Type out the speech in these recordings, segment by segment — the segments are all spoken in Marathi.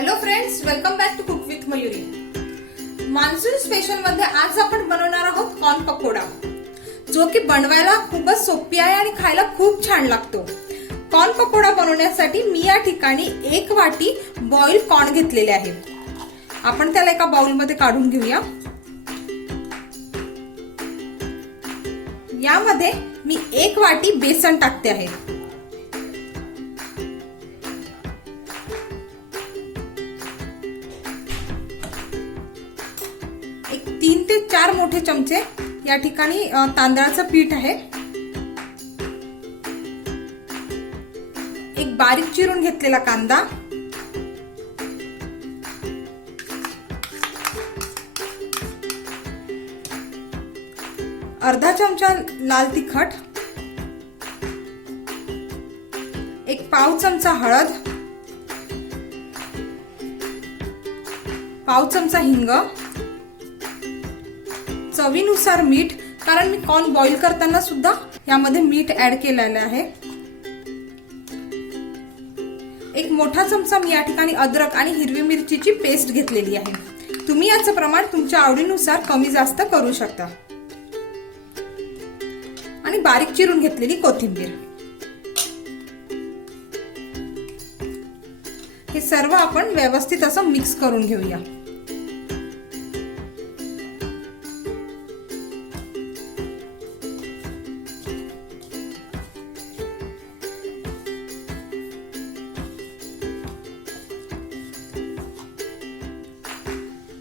Hello friends, welcome back to cook with Mayuri. Monsoon special मध्ये आज आपण बनवणार आहोत कॉर्न पकोडा, जो की बनवायला खूपच सोपी आहे आणि खायला खूप छान लागतो। कॉर्न पकोडा बनवण्यासाठी मी या ठिकाणी 1 वाटी बॉइल कॉर्न घेतलेले आहे। आपण त्याला एका बाउल मध्ये काढून घेऊया। यामध्ये मी 1 वाटी बेसन टाकते आहे। एक 3 ते 4 मोठे चमचे या ठिकाणी तांदळाचं पीठ आहे। एक बारीक चिरून घेतलेला कांदा, अर्धा चमचा लाल तिखट, एक पाव चमचा हळद, पाव चमचा हिंग, चवीनुसार मीठ, कारण मी कॉर्न बॉईल करताना सुद्धा यामध्ये मीठ ऍड केलेलं आहे। एक मोठा चमचा मी या ठिकाणी अद्रक आणि हिरवी मिरचीची पेस्ट घेतलेली आहे। तुम्ही याचं प्रमाण तुमच्या आवडीनुसार कमी जास्त करू शकता। आणि बारीक चिरून घेतलेली कोथिंबीर, हे सर्व आपण व्यवस्थित असं मिक्स करून घेऊया।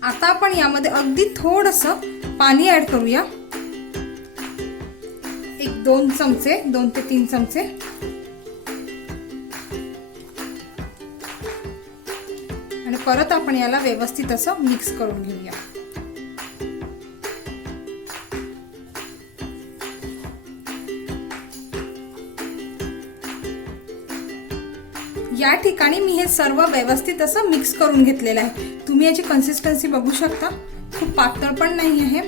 आता आपण यामध्ये अगदी थोडंसं पाणी ऍड करूया। एक 2 चमचे, 2 ते 3 चमचे। आणि परत आपण याला व्यवस्थित असं मिक्स करून घेऊया। या ठिकाणी मी हे सर्व व्यवस्थित असं मिक्स करून घेतलेलं आहे। तुम्ही याची कन्सिस्टन्सी बघू शकता, खूप पातळ पण नाही आहे।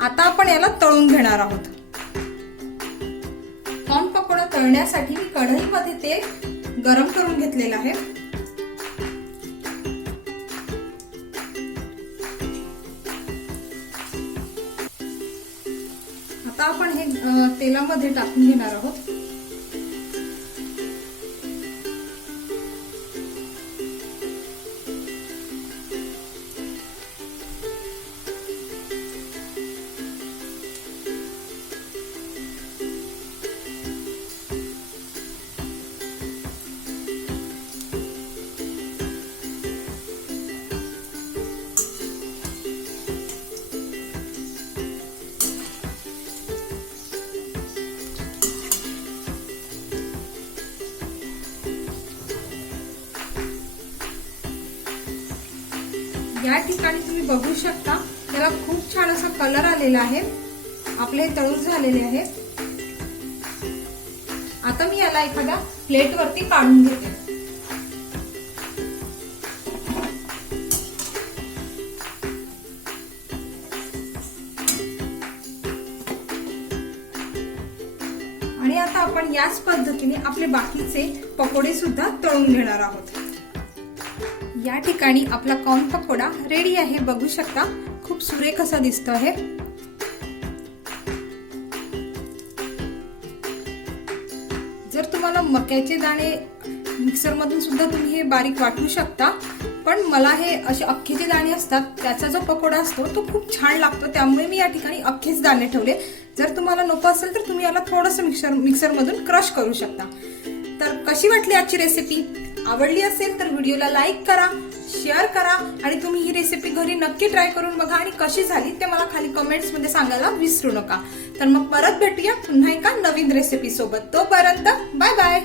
आता आपण याला तळून घेणार आहोत। कॉर्न पकोडा तळण्यासाठी मी कढईमध्ये तेल गरम करून घेतलेलं आहे। आता आपण हे तेलामध्ये टाकून घेणार आहोत। या ठिकाणी तुम्ही बघू शकता, त्याला खूप छान असा कलर आलेला आहे। आपले तळून झालेले आहे। आता मी याला एखाद्या प्लेट वरती काढून घेते। आणि आता आपण याच पद्धतीने आपले बाकीचे पकोडे सुद्धा तळून घेणार आहोत। या ठिकाणी आपला कॉर्न पकोडा रेडी आहे, बघू शकता खूप सुरेख असा दिसतो आहे। जर तुम्हाला मक्याचे दाणे मिक्सर मधून सुद्धा तुम्ही हे बारीक वाटू शकता, पण मला हे असे अख्खेचे दाणे असतात त्याचा जो पकोडा असतो तो खूप छान लागतो, त्यामुळे मी या ठिकाणी अख्खेच दाणे ठेवले। जर तुम्हाला नको असेल तर तुम्ही याला थोडंसं मिक्सर मधून क्रश करू शकता। तर कशी वाटली आजची रेसिपी? आवडली असेल तर व्हिडिओला लाईक करा, शेअर करा आणि तुम्ही ही रेसिपी घरी नक्की ट्राय करून बघा आणि कशी झाली ते मला खाली कमेंट्स मध्ये सांगायला विसरू नका। तर मग परत भेटूया पुन्हा एका नवीन रेसिपी सोबत। तोपर्यंत बाय बाय।